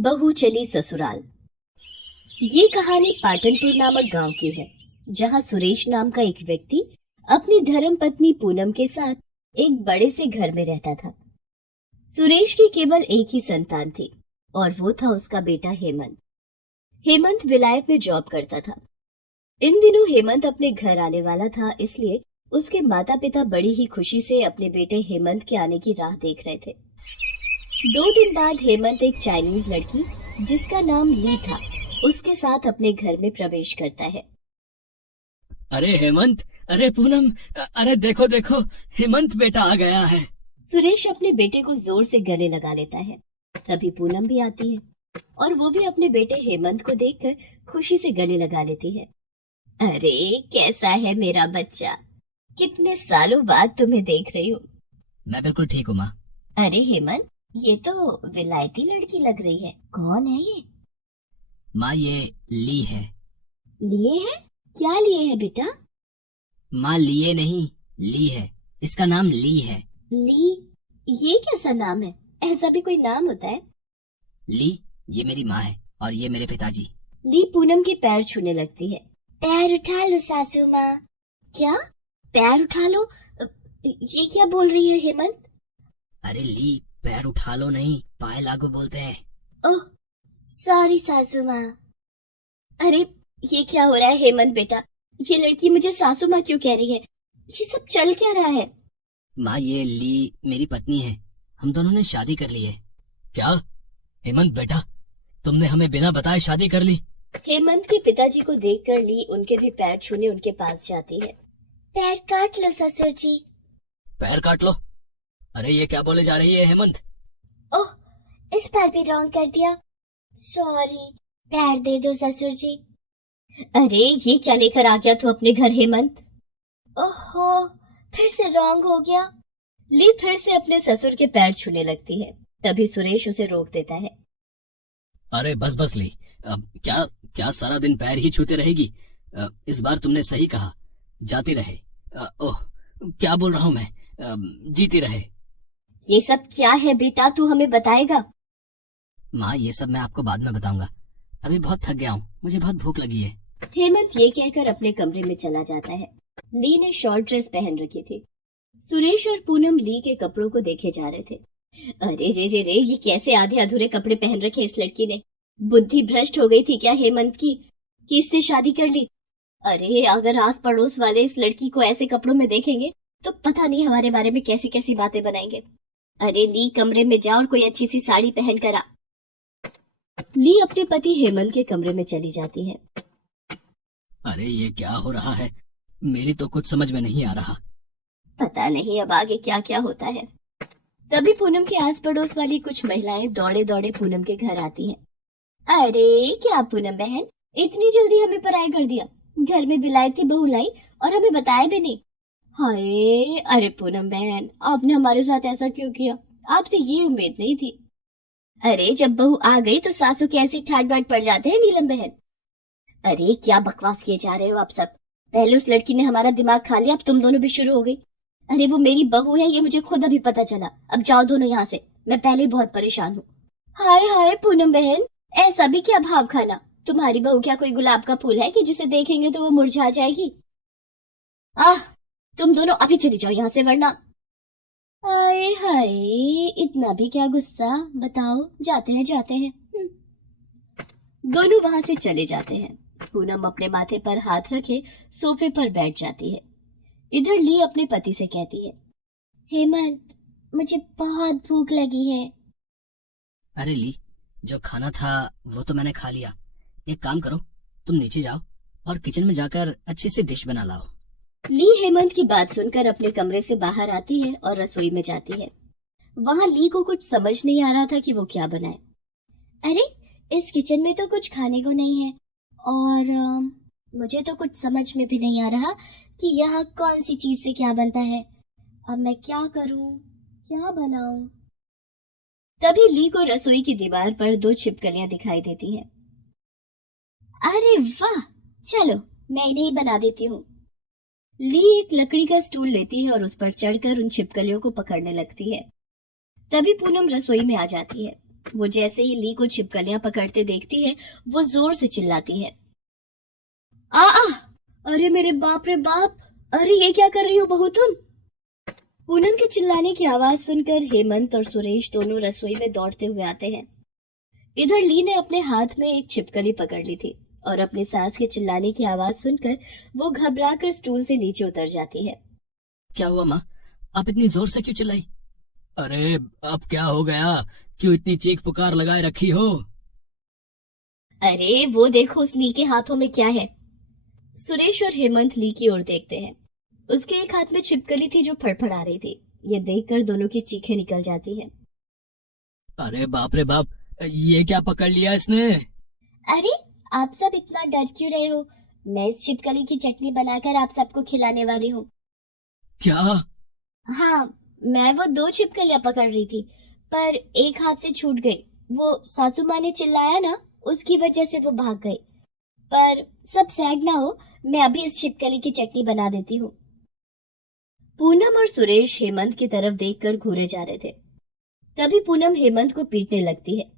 बहू चली ससुराल। ये कहानी पाटनपुर नामक गांव की है, जहां सुरेश नाम का एक व्यक्ति अपनी धर्मपत्नी पूनम के साथ एक बड़े से घर में रहता था। सुरेश की केवल एक ही संतान थी और वो था उसका बेटा हेमंत। हेमंत विलायत में जॉब करता था। इन दिनों हेमंत अपने घर आने वाला था, इसलिए उसके माता पिता बड़ी ही खुशी से अपने बेटे हेमंत के आने की राह देख रहे थे। 2 दिन बाद हेमंत एक चाइनीज लड़की जिसका नाम ली था उसके साथ अपने घर में प्रवेश करता है। अरे हेमंत, अरे पूनम, अरे देखो देखो, हेमंत बेटा आ गया है। सुरेश अपने बेटे को जोर से गले लगा लेता है। तभी पूनम भी आती है और वो भी अपने बेटे हेमंत को देखकर खुशी से गले लगा लेती है। अरे कैसा है मेरा बच्चा, कितने सालों बाद तुम्हें देख रही हूँ। मैं बिल्कुल ठीक हूँ माँ। अरे हेमंत, ये तो विलायती लड़की लग रही है, कौन है ये? माँ ये ली है। लिए है? क्या लिए है बेटा? माँ लिए नहीं, ली है। इसका नाम ली है। ली? ये कैसा नाम है? ऐसा भी कोई नाम होता है? ली ये मेरी माँ है और ये मेरे पिताजी। ली पूनम के पैर छूने लगती है। पैर उठा लो सासू माँ। क्या? पैर उठा लो? ये क्या बोल रही है हेमंत? अरे ली, पैर उठा लो नहीं, पाए लागू बोलते हैं। ओह सॉरी सासू माँ। अरे ये क्या हो रहा है हेमंत बेटा? ये लड़की मुझे सासू माँ क्यों कह रही है? ये सब चल क्या रहा है? माँ ये ली मेरी पत्नी है, हम दोनों ने शादी कर ली है। क्या हेमंत बेटा, तुमने हमें बिना बताए शादी कर ली? हेमंत के पिताजी को देखकर ली उनके भी पैर छूने उनके पास जाती है। पैर काट लो ससुर जी। पैर काट लो? अरे ये क्या बोले जा रही है हेमंत? ओह, इस बार भी रॉन्ग कर दिया, सॉरी। पैर दे दो ससुर जी। अरे ये क्या लेकर आ गया तू अपने घर हेमंत? ओहो, फिर से रॉन्ग हो गया। ली फिर से अपने ससुर के पैर छूने लगती है। तभी सुरेश उसे रोक देता है। अरे बस बस ली, अब क्या क्या सारा दिन पैर ही छूते रहेगी? इस बार तुमने सही कहा, जाती रहे। ओह क्या बोल रहा हूँ मैं, जीती रहे। ये सब क्या है बेटा, तू हमें बताएगा? माँ ये सब मैं आपको बाद में बताऊंगा, अभी बहुत थक गया हूँ, मुझे बहुत भूख लगी है। हेमंत ये कहकर अपने कमरे में चला जाता है। ली ने शॉर्ट ड्रेस पहन रखी थी। सुरेश और पूनम ली के कपड़ों को देखे जा रहे थे। अरे जे ये कैसे आधे अधूरे कपड़े पहन रखे इस लड़की ने? बुद्धि भ्रष्ट हो गई थी क्या हेमंत की कि इससे शादी कर ली? अरे अगर आस पड़ोस वाले इस लड़की को ऐसे कपड़ों में देखेंगे तो पता नहीं हमारे बारे में कैसी कैसी बातें बनाएंगे। अरे ली कमरे में जा और कोई अच्छी सी साड़ी पहन कर आ। ली अपने पति हेमंत के कमरे में चली जाती है। अरे ये क्या हो रहा है, मेरी तो कुछ समझ में नहीं आ रहा। पता नहीं अब आगे क्या क्या होता है। तभी पूनम के आस पड़ोस वाली कुछ महिलाएं दौड़े दौड़े पूनम के घर आती हैं। अरे क्या पूनम बहन, इतनी जल्दी हमें पराया कर दिया, घर में विलायती बहू लाई और हमें बताया भी नहीं। हाय, अरे पूनम बहन, आपने हमारे साथ ऐसा क्यों किया? आपसे ये उम्मीद नहीं थी। अरे जब बहू आ गई तो सासू के ऐसे ठाट बाट पड़ जाते हैं नीलम बहन। अरे क्या बकवास किए जा रहे हो आप सब? पहले उस लड़की ने हमारा दिमाग खा लिया, अब तुम दोनों भी शुरू हो गई। अरे वो मेरी बहू है, ये मुझे खुद अभी पता चला। अब जाओ दोनों यहाँ से, मैं पहले ही बहुत परेशान हूँ। हाय हाय पूनम बहन, ऐसा भी क्या भाव खाना? तुम्हारी बहू क्या कोई गुलाब का फूल है कि जिसे देखेंगे तो वो मुरझा जाएगी? आह, तुम दोनों अभी चली जाओ यहाँ से, वरना। हाय हाय, इतना भी क्या गुस्सा? बताओ, जाते हैं जाते हैं। दोनों वहां से चले जाते हैं। पूनम अपने माथे पर हाथ रखे सोफे पर बैठ जाती है। इधर ली अपने पति से कहती है, हेमंत मुझे बहुत भूख लगी है। अरे ली, जो खाना था वो तो मैंने खा लिया। एक काम करो, तुम नीचे जाओ और किचन में जाकर अच्छी सी डिश बना लाओ। ली हेमंत की बात सुनकर अपने कमरे से बाहर आती है और रसोई में जाती है। वहां ली को कुछ समझ नहीं आ रहा था कि वो क्या बनाए। अरे इस किचन में तो कुछ खाने को नहीं है और मुझे तो कुछ समझ में भी नहीं आ रहा कि यहाँ कौन सी चीज से क्या बनता है। अब मैं क्या करूं, क्या बनाऊं? तभी ली को रसोई की दीवार पर 2 छिपकलियां दिखाई देती हैं। अरे वाह, चलो मैं इन्हें ही बना देती हूँ। ली एक लकड़ी का स्टूल लेती है और उस पर चढ़कर उन छिपकलियों को पकड़ने लगती है। तभी पूनम रसोई में आ जाती है। वो जैसे ही ली को छिपकलियां पकड़ते देखती है, वो जोर से चिल्लाती है, आ आ! अरे मेरे बाप रे बाप! अरे ये क्या कर रही हो बहू तुम? पूनम के चिल्लाने की आवाज सुनकर हेमंत और सुरेश दोनों रसोई में दौड़ते हुए आते हैं। इधर ली ने अपने हाथ में एक छिपकली पकड़ ली थी और अपनी सास के चिल्लाने की आवाज सुनकर वो घबराकर स्टूल से नीचे उतर जाती है। क्या हुआ माँ? आप इतनी जोर से क्यों चिल्लाई? अरे अब क्या हो गया? क्यों इतनी चीख पुकार लगाए रखी हो? अरे वो देखो उस ली के हाथों में क्या है। सुरेश और हेमंत ली की ओर देखते हैं। उसके एक हाथ में छिपकली थी जो फड़फड़ा रही थी। ये देखकर दोनों की चीखें निकल जाती हैं। अरे बाप रे बाप, ये क्या पकड़ लिया इसने? अरे आप सब इतना डर क्यों रहे हो? मैं इस छिपकली की चटनी बनाकर आप सबको खिलाने वाली हूँ। क्या? हाँ, मैं वो 2 छिपकलियां पकड़ रही थी, पर एक हाथ से छूट गई। वो सासू माँ ने चिल्लाया ना, उसकी वजह से वो भाग गई। पर सब सैड ना हो, मैं अभी इस छिपकली की चटनी बना देती हूँ। पूनम और सुरेश हेमंत की तरफ देखकर घूरे जा रहे थे। तभी पूनम हेमंत को पीटने लगती है।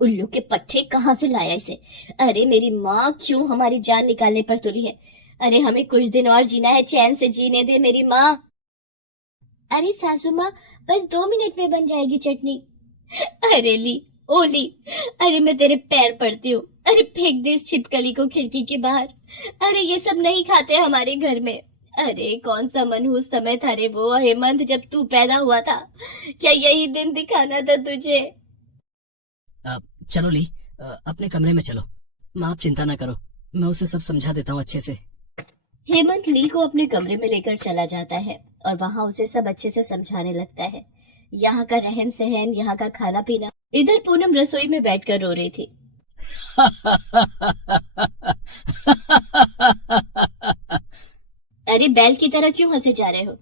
उल्लू के पट्टे, कहाँ से लाया इसे? अरे मेरी माँ, क्यों हमारी जान निकालने पर तुली है? अरे हमें कुछ दिन और जीना है, चैन से जीने दे मेरी माँ। अरे सासू माँ, बस 2 मिनट में बन जाएगी चटनी। अरे ली, ओ ली, अरे मैं तेरे पैर पड़ती हूँ। अरे फेंक दे इस छिपकली को खिड़की के बाहर। अरे ये सब नहीं खाते हमारे घर में। अरे कौन सा मनहूस समय था रे वो हेमंत, जब तू पैदा हुआ था। क्या यही दिन दिखाना था तुझे? चलो ली, अपने कमरे में चलो। माँ आप चिंता ना करो, मैं उसे सब समझा देता हूँ अच्छे से। हेमंत ली को अपने कमरे में लेकर चला जाता है और वहां उसे सब अच्छे से समझाने लगता है। यहाँ का रहन सहन, यहाँ का खाना पीना। इधर पूनम रसोई में बैठकर रो रही थी। अरे बैल की तरह क्यों हंसे जा रहे हो?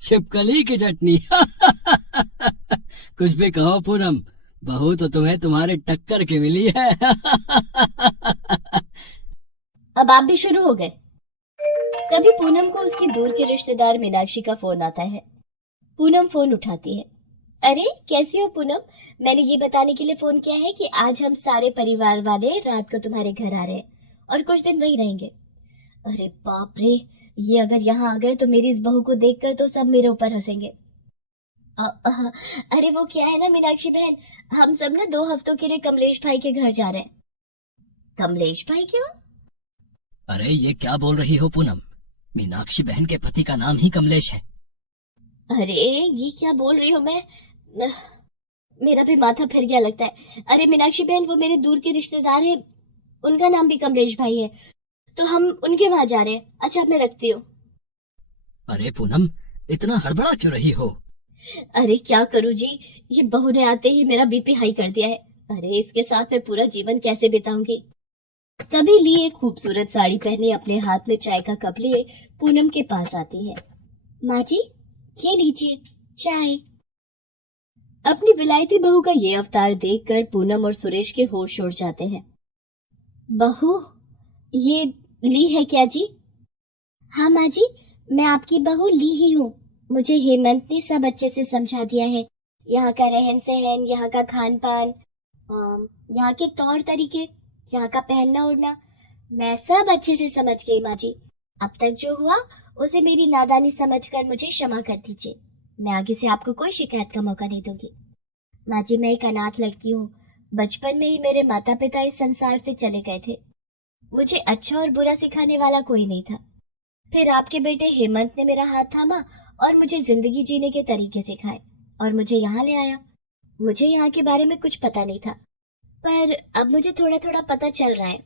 छिपकली की चटनी। कुछ भी कहो पूनम, बहू तो तुम्हें तुम्हारे टक्कर की मिली है। अब आप भी शुरू हो गए। तभी पूनम को उसकी दूर के रिश्तेदार मीनाक्षी का फोन आता है। पूनम फोन उठाती है। अरे कैसी हो पूनम? मैंने ये बताने के लिए फोन किया है कि आज हम सारे परिवार वाले रात को तुम्हारे घर आ रहे हैं और कुछ दिन वहीं रहेंगे। अरे बाप रे, ये अगर यहाँ आ गए तो मेरी इस बहू को देखकर तो सब मेरे ऊपर हंसेंगे। अरे वो क्या है ना मीनाक्षी बहन, हम सब ना 2 हफ्तों के लिए कमलेश भाई के घर जा रहे हैं। कमलेश भाई क्यों? अरे ये क्या बोल रही हो पूनम? मीनाक्षी बहन के पति का नाम ही कमलेश है। अरे ये क्या बोल रही हूँ मैं? मेरा भी माथा फिर गया लगता है। अरे मीनाक्षी बहन, वो मेरे दूर के रिश्तेदार हैं, उनका नाम भी कमलेश भाई है, तो हम उनके वहां जा रहे हैं। अच्छा अब मैं रखती हूँ। अरे पूनम, इतना हड़बड़ा क्यों रही हो? अरे क्या करूँ जी, ये बहू ने आते ही मेरा बीपी हाई कर दिया है। अरे इसके साथ मैं पूरा जीवन कैसे बिताऊंगी? तभी ली एक खूबसूरत साड़ी पहने अपने हाथ में चाय का कप लिए पूनम के पास आती है। माँ जी, ये लीजिए चाय। अपनी विलायती बहू का ये अवतार देखकर पूनम और सुरेश के होश उड़ जाते हैं। बहू, ये ली है क्या जी? हाँ माँ जी, मैं आपकी बहू ली ही हूँ। मुझे हेमंत ने सब अच्छे से समझा दिया है। यहाँ का रहन सहन, यहाँ का खान पान, यहाँ के तौर तरीके, यहाँ का पहनना ओढ़ना, मैं सब अच्छे से समझ गई माँ जी। अब तक जो हुआ उसे मेरी नादानी समझकर मुझे क्षमा कर दीजिए। मैं आगे से आपको कोई शिकायत का मौका नहीं दूंगी। माँ जी, मैं एक अनाथ लड़की हूँ। बचपन में ही मेरे माता पिता इस संसार से चले गए थे। मुझे अच्छा और बुरा सिखाने वाला कोई नहीं था। फिर आपके बेटे हेमंत ने मेरा हाथ थामा और मुझे जिंदगी जीने के तरीके सिखाए और मुझे यहाँ ले आया। मुझे यहाँ के बारे में कुछ पता नहीं था, पर अब मुझे थोड़ा थोड़ा पता चल रहा है।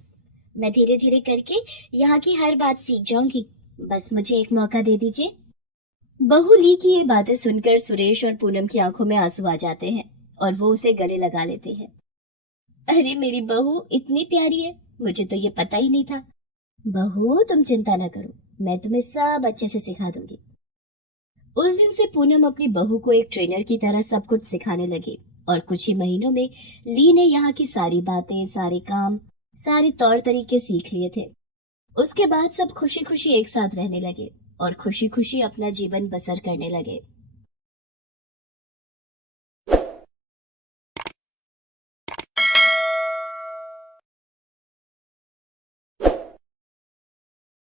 मैं धीरे धीरे करके यहाँ की हर बात सीख जाऊंगी। बस मुझे एक मौका दे दीजिए। बहू ली की ये बातें सुनकर सुरेश और पूनम की आंखों में आंसू आ जाते हैं और वो उसे गले लगा लेते हैं। अरे मेरी बहू इतनी प्यारी है, मुझे तो ये पता ही नहीं था। बहू तुम चिंता न करो, मैं तुम्हें सब अच्छे से सिखा दूंगी। उस दिन से पूनम अपनी बहू को एक ट्रेनर की तरह सब कुछ सिखाने लगी और कुछ ही महीनों में ली ने यहाँ की सारी बातें, सारे काम, सारे तौर तरीके सीख लिए थे। उसके बाद सब खुशी खुशी एक साथ रहने लगे और खुशी खुशी अपना जीवन बसर करने लगे।